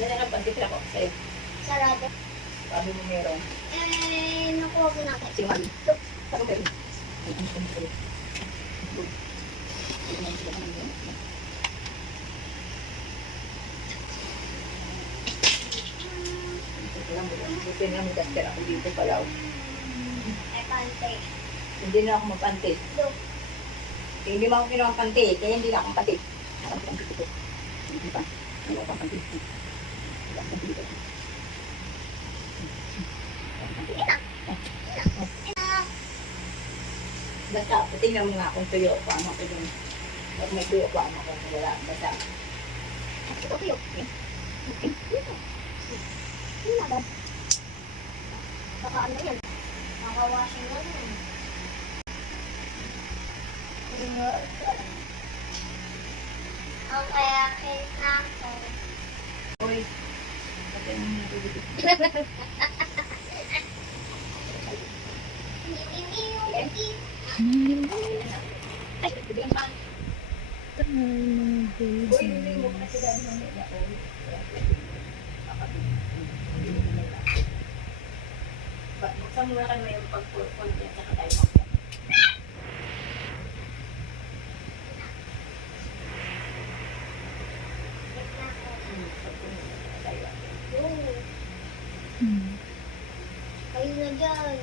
Yan na lang pagkitira ko sa'yo. Sarado. Sabi mo meron. Nakuha ko na. Sinungaling. Sabi mo meron. Ay, ano ko sa'yo? Buti na may daster ako dito pala. Ay, pante. Hindi na ako magpante. Hindi mo ako kinuha pante, kaya hindi na akong pante. Parang pante ko. Hindi pa. Hindi ako pante. Wala akong dito. Basta, tingnan mo nga kung tuyo pa ano ko dun. Pag may tuyo pa ano kung wala. Basta. Ito tuyo. Hindi na ba? Baka ano yan? Nakawashing na yan. Okay, akin na ako. Uy. Pati mo na tuyo. Ay, bigyan pa. Uy, hindi mo kasi dahil mo nila. Buksan mo na kayo yung pag-content at saka tayo mag- Kayo na dyan.